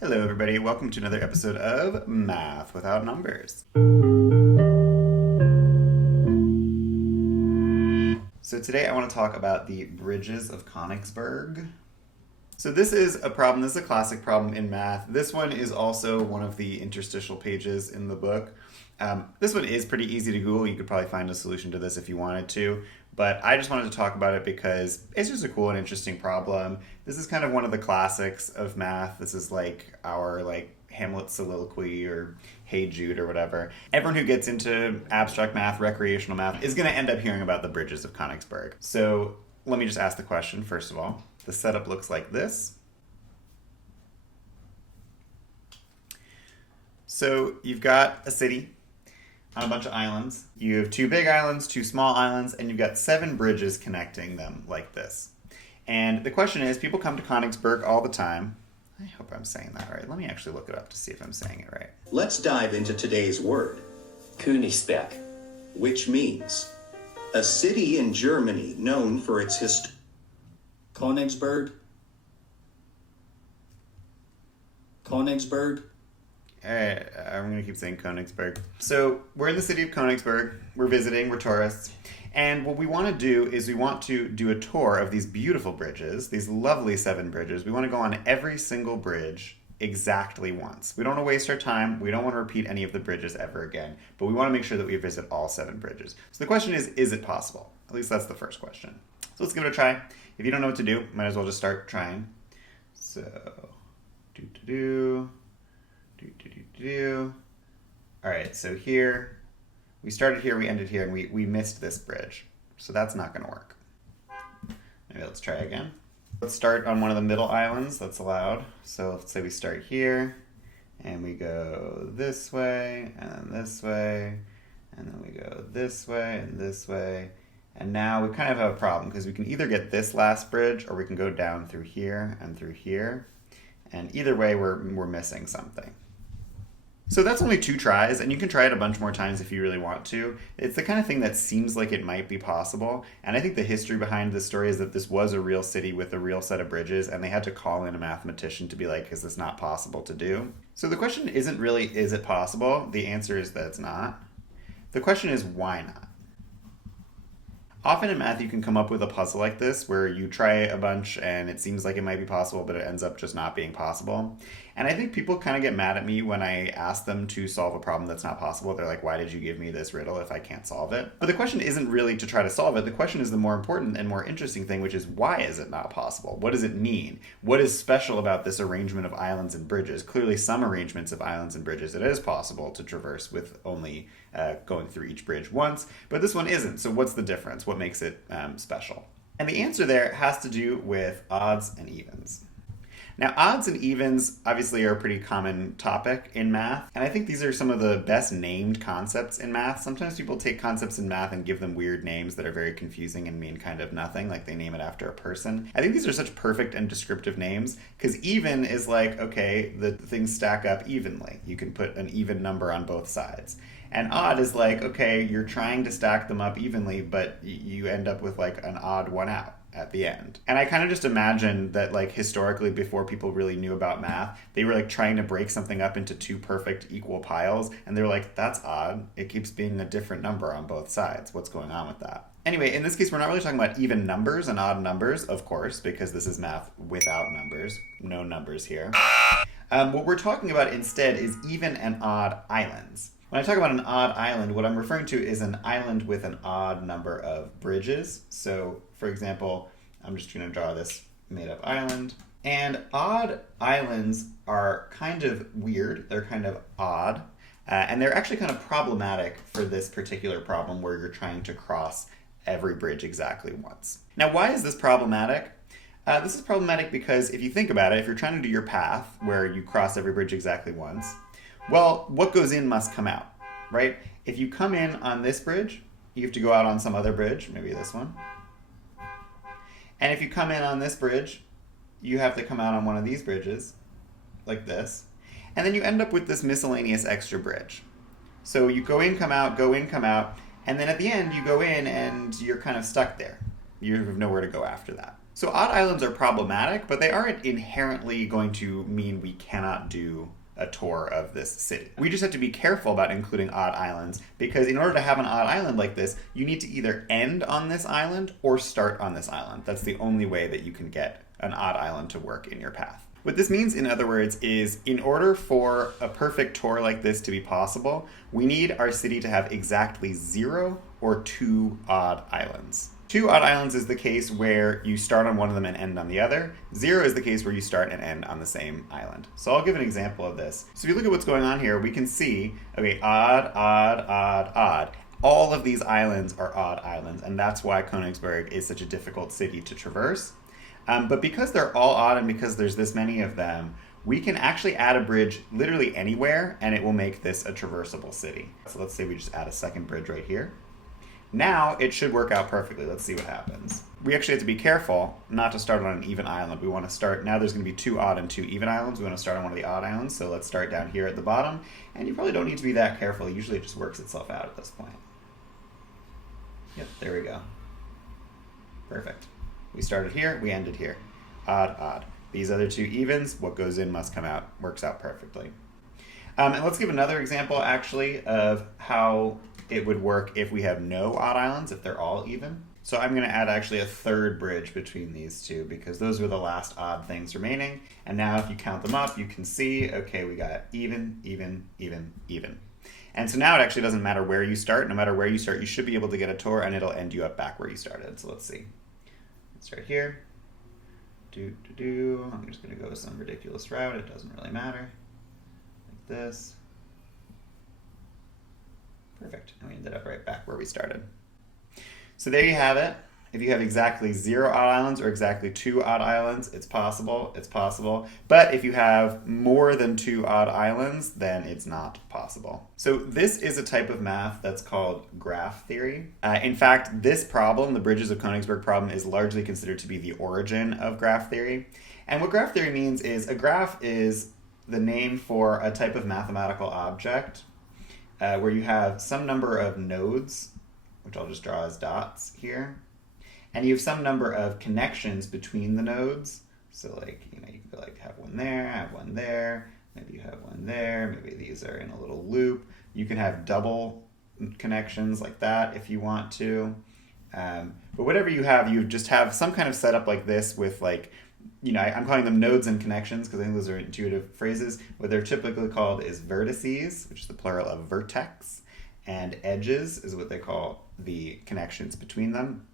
Hello everybody, welcome to another episode of Math Without Numbers. So today I want to talk about the bridges of Königsberg. So this is a problem, this is a classic problem in math. This one is also one of the interstitial pages in the book. This one is pretty easy to Google. You could probably find a solution to this if you wanted to. But I just wanted to talk about it because it's just a cool and interesting problem. This is kind of one of the classics of math. This is like our Hamlet soliloquy or Hey Jude or whatever. Everyone who gets into abstract math, recreational math, is going to end up hearing about the bridges of Königsberg. So let me just ask the question first of all. The setup looks like this. So you've got a city on a bunch of islands. You have two big islands, two small islands, and you've got 7 bridges connecting them like this. And the question is, people come to Königsberg all the time. I hope I'm saying that right. Let me actually look it up to see if I'm saying it right. Let's dive into today's word, Königsberg, which means a city in Germany known for its history. Königsberg. Königsberg. Alright, I'm going to keep saying Königsberg. So we're in the city of Königsberg. We're visiting, we're tourists. And what we want to do is we want to do a tour of these beautiful bridges, these lovely 7 bridges. We want to go on every single bridge exactly once. We don't want to waste our time. We don't want to repeat any of the bridges ever again. But we want to make sure that we visit all 7 bridges. So the question is it possible? At least that's the first question. So let's give it a try. If you don't know what to do, might as well just start trying. So, Alright, so here, we started here, we ended here, and we missed this bridge. So that's not going to work. Maybe let's try again. Let's start on one of the middle islands, that's allowed. So let's say we start here, and we go this way, and then this way, and then we go this way, and this way. And now we kind of have a problem, because we can either get this last bridge, or we can go down through here and through here. And either way, we're missing something. So that's only 2 tries, and you can try it a bunch more times if you really want to. It's the kind of thing that seems like it might be possible, and I think the history behind this story is that this was a real city with a real set of bridges, and they had to call in a mathematician to be like, is this not possible to do? So the question isn't really, is it possible? The answer is that it's not. The question is, why not? Often in math, you can come up with a puzzle like this where you try a bunch and it seems like it might be possible, but it ends up just not being possible. And I think people kind of get mad at me when I ask them to solve a problem that's not possible. They're like, why did you give me this riddle if I can't solve it? But the question isn't really to try to solve it. The question is the more important and more interesting thing, which is why is it not possible? What does it mean? What is special about this arrangement of islands and bridges? Clearly, some arrangements of islands and bridges, it is possible to traverse with only going through each bridge once, but this one isn't. So what's the difference? What makes it special? And the answer there has to do with odds and evens. Now, odds and evens obviously are a pretty common topic in math, and I think these are some of the best named concepts in math. Sometimes people take concepts in math and give them weird names that are very confusing and mean kind of nothing, like they name it after a person. I think these are such perfect and descriptive names, because even is like, okay, the things stack up evenly. You can put an even number on both sides. And odd is like, okay, you're trying to stack them up evenly, but you end up with like an odd one out at the end. And I kind of just imagine that like historically before people really knew about math, they were like trying to break something up into 2 perfect equal piles. And they were like, that's odd. It keeps being a different number on both sides. What's going on with that? Anyway, in this case, we're not really talking about even numbers and odd numbers, of course, because this is math without numbers. No numbers here. What we're talking about instead is even and odd islands. When I talk about an odd island, what I'm referring to is an island with an odd number of bridges. So, for example, I'm just going to draw this made-up island. And odd islands are kind of weird. They're kind of odd. And they're actually kind of problematic for this particular problem where you're trying to cross every bridge exactly once. Now, why is this problematic? This is problematic because if you think about it, if you're trying to do your path where you cross every bridge exactly once, well, what goes in must come out, right? If you come in on this bridge, you have to go out on some other bridge, maybe this one. And if you come in on this bridge, you have to come out on one of these bridges, like this. And then you end up with this miscellaneous extra bridge. So you go in, come out, and then at the end you go in and you're kind of stuck there. You have nowhere to go after that. So odd islands are problematic, but they aren't inherently going to mean we cannot do a tour of this city. We just have to be careful about including odd islands, because in order to have an odd island like this, you need to either end on this island or start on this island. That's the only way that you can get an odd island to work in your path. What this means, in other words, is in order for a perfect tour like this to be possible, we need our city to have exactly 0 or 2 odd islands. 2 odd islands is the case where you start on one of them and end on the other. 0 is the case where you start and end on the same island. So I'll give an example of this. So if you look at what's going on here, we can see, okay, odd, odd, odd, odd. All of these islands are odd islands, and that's why Königsberg is such a difficult city to traverse. But because they're all odd and because there's this many of them, we can actually add a bridge literally anywhere, and it will make this a traversable city. So let's say we just add a second bridge right here. Now it should work out perfectly. Let's see what happens. We actually have to be careful not to start on an even island. We want to start, now there's going to be 2 odd and 2 even islands. We want to start on one of the odd islands, so let's start down here at the bottom. And you probably don't need to be that careful. Usually it just works itself out at this point. Yep, there we go. Perfect. We started here, we ended here. Odd, odd. These other 2 evens, what goes in must come out. Works out perfectly. And let's give another example, actually, of how it would work if we have no odd islands, if they're all even. So I'm going to add actually a third bridge between these 2, because those were the last odd things remaining. And now if you count them up, you can see, okay, we got even, even, even, even. And so now it actually doesn't matter where you start. No matter where you start, you should be able to get a tour, and it'll end you up back where you started. So let's see. Let's start here. I'm just going to go some ridiculous route. It doesn't really matter. Like this. Perfect. And we ended up right back where we started. So there you have it. If you have exactly 0 odd islands or exactly 2 odd islands, it's possible. It's possible. But if you have more than 2 odd islands, then it's not possible. So this is a type of math that's called graph theory. In fact, this problem, the Bridges of Königsberg problem, is largely considered to be the origin of graph theory. And what graph theory means is a graph is the name for a type of mathematical object where you have some number of nodes, which I'll just draw as dots here. And you have some number of connections between the nodes. So like, you could like have one there, have one there, maybe you have one there, maybe these are in a little loop. You can have double connections like that if you want to. But whatever you just have some kind of setup like this with like, I'm calling them nodes and connections because I think those are intuitive phrases. What they're typically called is vertices, which is the plural of vertex, and edges is what they call the connections between them.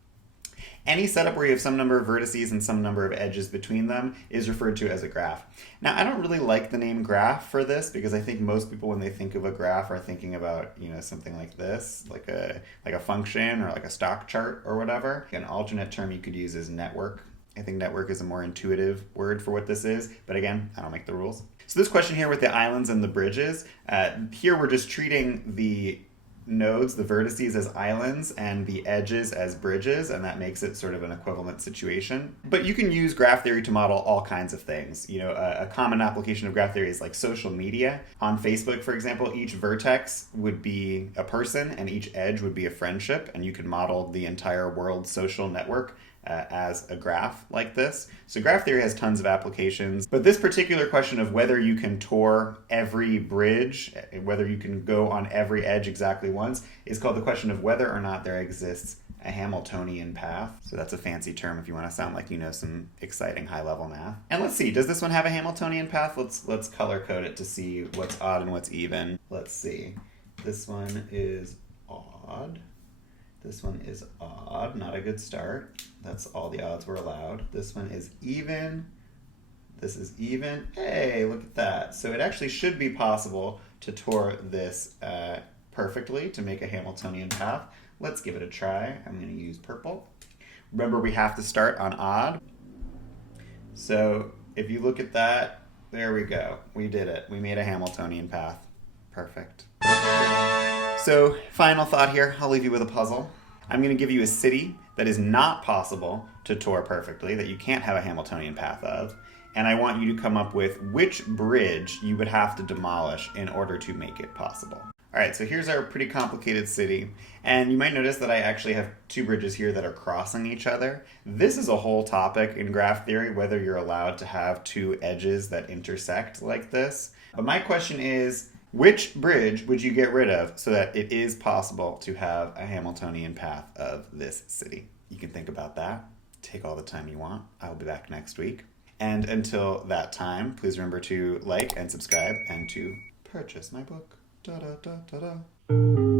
Any setup where you have some number of vertices and some number of edges between them is referred to as a graph. Now, I don't really like the name graph for this because I think most people, when they think of a graph, are thinking about, something like this, like a function or like a stock chart or whatever. An alternate term you could use is network. I think network is a more intuitive word for what this is, but again, I don't make the rules. So this question here with the islands and the bridges, here we're just treating the nodes, the vertices, as islands and the edges as bridges, and that makes it sort of an equivalent situation. But you can use graph theory to model all kinds of things. A common application of graph theory is like social media. On Facebook, for example, each vertex would be a person and each edge would be a friendship, and you could model the entire world's social network as a graph like this. So graph theory has tons of applications, but this particular question of whether you can tour every bridge, whether you can go on every edge exactly once, is called the question of whether or not there exists a Hamiltonian path. So that's a fancy term if you want to sound like you know some exciting high-level math. And let's see, does this one have a Hamiltonian path? Let's color code it to see what's odd and what's even. Let's see. This one is odd. This one is odd, not a good start. That's all the odds were allowed. This one is even. This is even. Hey, look at that. So it actually should be possible to tour this perfectly to make a Hamiltonian path. Let's give it a try. I'm going to use purple. Remember, we have to start on odd. So if you look at that, there we go. We did it. We made a Hamiltonian path. Perfect. So, final thought here, I'll leave you with a puzzle. I'm going to give you a city that is not possible to tour perfectly, that you can't have a Hamiltonian path of, and I want you to come up with which bridge you would have to demolish in order to make it possible. All right, so here's our pretty complicated city. And you might notice that I actually have two bridges here that are crossing each other. This is a whole topic in graph theory, whether you're allowed to have two edges that intersect like this. But my question is, which bridge would you get rid of so that it is possible to have a Hamiltonian path of this city? You can think about that. Take all the time you want. I will be back next week. And until that time, please remember to like and subscribe and to purchase my book. Da da da da da.